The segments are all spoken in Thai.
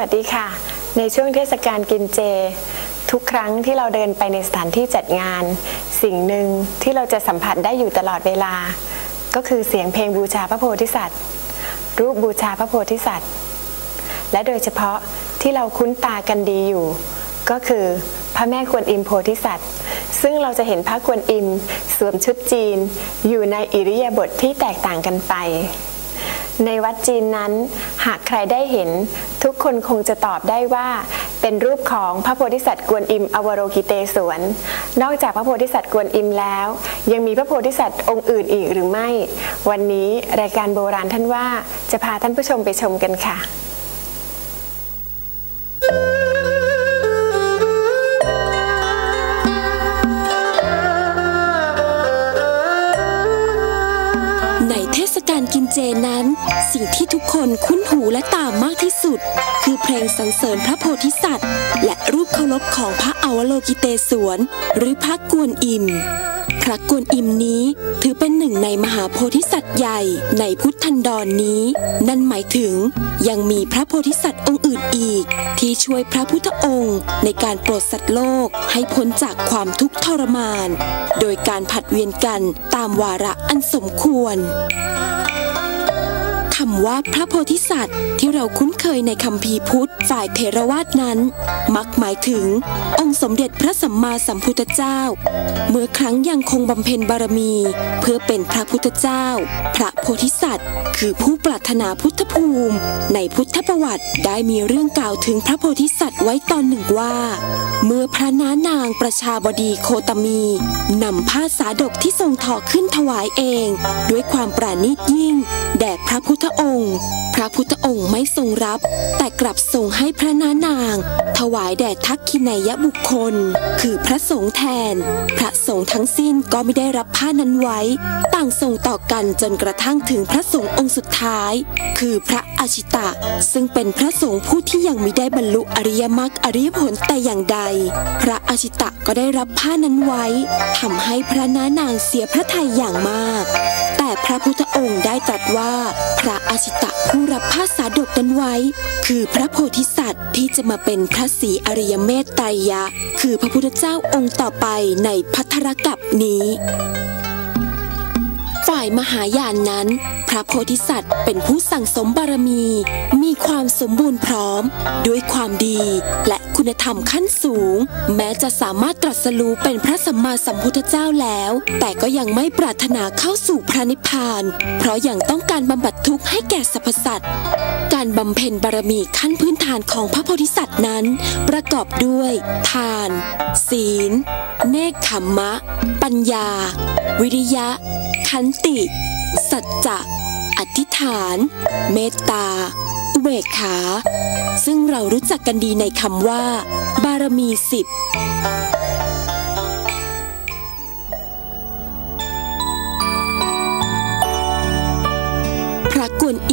วัสดีค่ะ ในช่วงเทศกาลกินเจ ทุกครั้งที่เราเดินไปในสถานที่จัดงาน สิ่งหนึ่งที่เราจะสัมผัสได้อยู่ตลอดเวลา ก็คือเสียงเพลงบูชาพระโพธิสัตว์ รูปบูชาพระโพธิสัตว์ และโดยเฉพาะที่เราคุ้นตากันดีอยู่ ก็คือพระแม่กวนอิมโพธิสัตว์ ซึ่งเราจะเห็นพระกวนอิมสวมชุดจีน อยู่ในอิริยาบถทที่แตกต่างกันไป ในวัดจีนนั้น หากใครได้เห็น ทุกคนคงจะตอบได้ว่า เป็นรูปของพระโพธิสัตว์กวนอิมอวโรกิเตสวน นอกจากพระโพธิสัตว์กวนอิมแล้ว ยังมีพระโพธิสัตว์องค์อื่นอีกหรือไม่ วันนี้รายการโบราณท่านว่าจะพาท่านผู้ชมไปชมกันค่ะ นั้น สิ่งที่ทุกคนคุ้นหูและตามมากที่สุด คือเพลงสรรเสริญพระโพธิสัตว์ และรูปเคารพของพระอวโลกิเตศวน หรือพระกวนอิมพระกวนอิมนี้ถือเป็นหนึ่งในมหาโพธิสัตว์ใหญ่ในพุทธันดรนนี้ นั่นหมายถึงยังมีพระโพธิสัตว์องค์อื่นอีก ที่ช่วยพระพุทธองค์ในการโปรดสัตว์โลกให้พ้นจากความทุกข์ทรมาน โดยการผัดเวียนกันตามวาระอันสมควรำว่าพระโพธิสัตว์ ที่เราคุ้นเคยในคำพีพุทธฝ่ายเทรวาสนั้น มักหมายถึง องค์สมเด็จพระสัมมาสัมพุทธเจ้า เมื่อครั้งยังคงบำเพ็ญบารมี เพื่อเป็นพระพุทธเจ้า พระโพธิสัตว์ คือผู้ปรารถนาพุทธภูมิ ในพุทธประวัติได้มีเรื่องกล่าวถึงพระโพธิสัตว์ไว้ตอนหนึ่งว่า เมื่อพระน้านางประชาบดีโคตมีนำผ้าสาดกที่ทรงถอขึ้นถวายเอง ด้วยความปราณีตยิ่ง แด่พระพุทธองค์ พระพุทธองค์ไม่ทรงรับ แต่กลับทรงให้พระนานาง ถวายแด่ทักขินายบุคคล คือพระสงฆ์แทน พระสงฆ์ทั้งสิ้นก็ไม่ได้รับผ้านั้นไว้ ต่างส่งต่อกันจนกระทั่งถึงพระสงฆ์องค์สุดท้าย คือพระอาชิตะ ซึ่งเป็นพระสงฆ์ผู้ที่ยังไม่ได้บรรลุอริยมรรคอริยผลแต่อย่างใด พระอาชิตะก็ได้รับผ้านั้นไว้ทำให้พระนานางเสียพระทัยอย่างมาก พระพุทธองค์ได้ตรัสว่า พระอาชิตะผู้รับผ้าสาดกนั้นไว้ คือพระโพธิสัตว์ที่จะมาเป็นพระศรีอริยเมตไตรยะ คือพระพุทธเจ้าองค์ต่อไปในพัทธรกัปนี้ ยมหายานนั้น พระโพธิสัตว์เป็นผู้สั่งสมบารมี มีความสมบูรณ์พร้อม ด้วยความดีและคุณธรรมขั้นสูง แม้จะสามารถตรัสรู้เป็นพระสัมมาสัมพุทธเจ้าแล้ว แต่ก็ยังไม่ปรารถนาเข้าสู่พระนิพพาน เพราะยังต้องการบำบัดทุกข์ให้แก่สรรพสัตว์การบำเพ็ญบารมีขั้นพื้นฐานของพระโพธิสัตว์นั้น ประกอบด้วย ทาน ศีล เนคขมมะ ปัญญา วิริยะ ขันติ สัจจะ อธิษฐาน เมตตา อุเบกขา ซึ่งเรารู้จักกันดีในคำว่า บารมีสิบ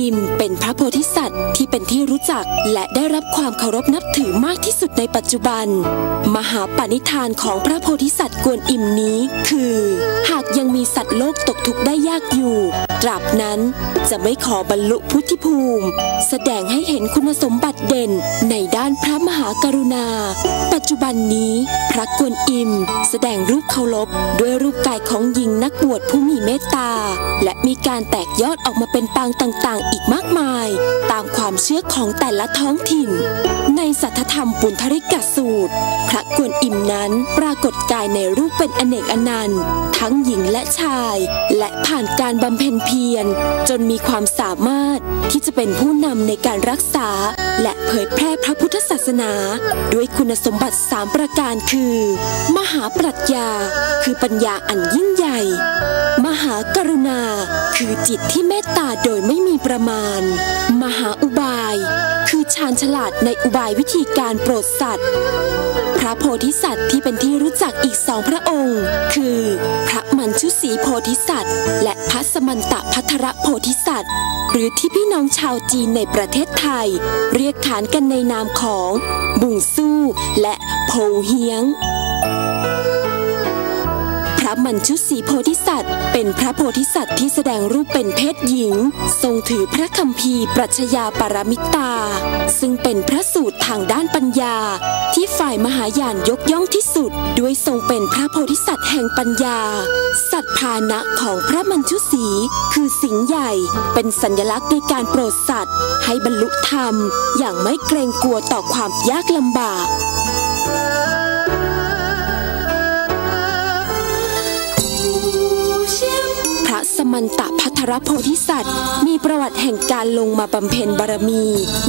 อิมเป็นพระโพธิสัตว์ที่เป็นที่รู้จักและได้รับความเคารพนับถือมากที่สุดในปัจจุบัน มหาปณิธานของพระโพธิสัตว์กวนอิมนี้ คือ หากยังมีสัตว์โลกตกทุกข์ได้ยากอยู่ ตราบนั้นจะไม่ขอบรรลุพุทธิภูมิ แสดงให้เห็นคุณสมบัติเด่นในด้านพระมหากรุณา ปัจจุบันนี้พระกวนอิม แสดงรูปเคารพด้วยรูปกายของหญิงนักบวชผู้มีเมตตา และมีการแตกยอดออกมาเป็นปางต่างๆ อีกมากมาย ตามความเชื่อของแต่ละท้องถิ่น ในสัทธธรรมปุณธริกสูตร พระกวนอิมนั้นปรากฏกายในรูปเป็นอเนกอนันต์ ทั้งหญิงและชาย และผ่านการบำเพ็ญเพียรจนมีความสามารถที่จะเป็นผู้นำในการรักษา และเผยแพร่พระพุทธศาสนา ด้วยคุณสมบัติ3ประการคือ มหาปรัชญา คือปัญญาอันยิ่งใหญ่ มหากรุณา คือจิตที่เมตตาโดยไม่มีประมาณ มหาอุบาย คือชาญฉลาดในอุบายวิธีการโปรดสัตว์ พระโพธิสัตว์ที่เป็นที่รู้จักอีกสองพระองค์ คือ พระมัญชุสีโพธิสัตว์ และพระสมันตะพัทรโพธิสัตว์ หรือที่พี่น้องชาวจีนในประเทศไทย เรียกขานกันในนามของบุงสู้และโพเฮียง ระระมัญชุสีโพธิสัตว์ เป็นพระโพธิสัตว์ที่แสดงรูปเป็นเพศหญิง ทรงถือพระคัมภีร์ปรัชญาปรมิตา ซึ่งเป็นพระสูตรทางด้านปัญญา ที่ฝ่ายมหายานยกย่องที่สุด ด้วยทรงเป็นพระโพธิสัตว์แห่งปัญญา สัตว์พาหนะของพระมัญชุสีคือสิงใหญ่ เป็นสัญลักษณ์ในการโปรดสัตว์ ให้บรรลุธรรม อย่างไม่เกรงกลัวต่อความยากลำบาก มันตะพัทรโพธิสัตว์ มีประวัติแห่งการลงมาบำเพ็ญบารมี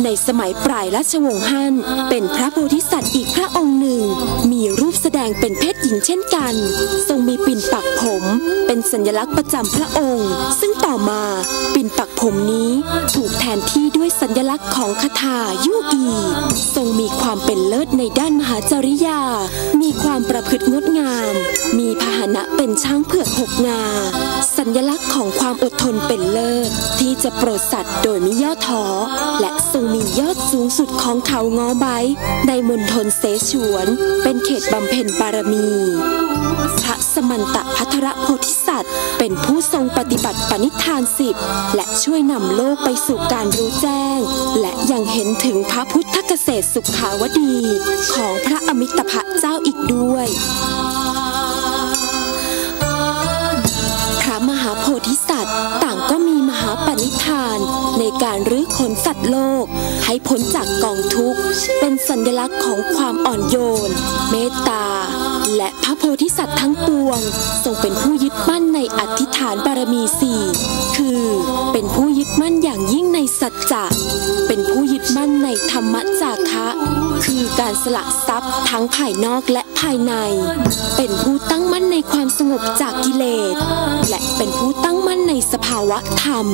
ในสมัยปลายราชวงศ์ฮั่นเป็นพระโพธิสัตว์อีกพระองค์หนึ่ง มีรูปแสดงเป็นเพศหญิงเช่นกัน ทรงมีปิ่นปักผม เป็นสัญลักษณ์ประจำพระองค์ ซึ่งต่อมาปิ่นปักผมนี้ถูกแทนที่ด้วยสัญลักษณ์ของคาถายูอี ทรงมีความเป็นเลิศในด้านมหาจริยา ประพฤติงดงาม มีพาหนะเป็นช้างเผือกหกงา สัญลักษณ์ของความอดทนเป็นเลิศ ที่จะโปรดสัตว์โดยไม่ย่อท้อ และทรงมียอดสูงสุดของเขางอไบในมณฑลเสฉวน เป็นเขตบำเพ็ญบารมี พระสมันตะพัทรโพธิสัตว์ เป็นผู้ทรงปฏิบัติปณิธานสิบและช่วยนำโลกไปสู่การรู้แจ้ง และยังเห็นถึงพระพุทธเกษตรสุขาวดี ของพระอมิตภะเจ้าอีกด้วยพระมหาโพธิสัตว์ต่างก็มีมหาปณิธานในการรื้อขนสัตว์โลก ให้พ้นจากกองทุกข์ เป็นสัญลักษณ์ของความอ่อนโยน เมตตา และพระโพธิสัตว์ทั้งปวง ทรงเป็นผู้ยึดมั่นในอธิษฐานบารมีสี่คือ เป็นผู้ยึดมั่นอย่างยิ่งในสัจจะเป็นผู้ยึดมั่นในธรรมจาคะ คือการสละทรัพย์ทั้งภายนอกและ ภายใน เป็นผู้ตั้งมั่นในความสงบจากกิเลส และเป็นผู้ตั้งมั่นในสภาวะธรรม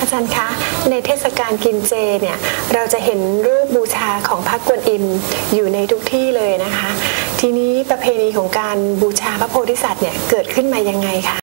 อาจารย์คะ ในเทศกาลกินเจเนี่ย เราจะเห็นรูปบูชาของพระกวนอิมอยู่ในทุกที่เลยนะคะ ทีนี้ประเพณีของการบูชาพระโพธิสัตว์เนี่ย เกิดขึ้นมายังไงคะ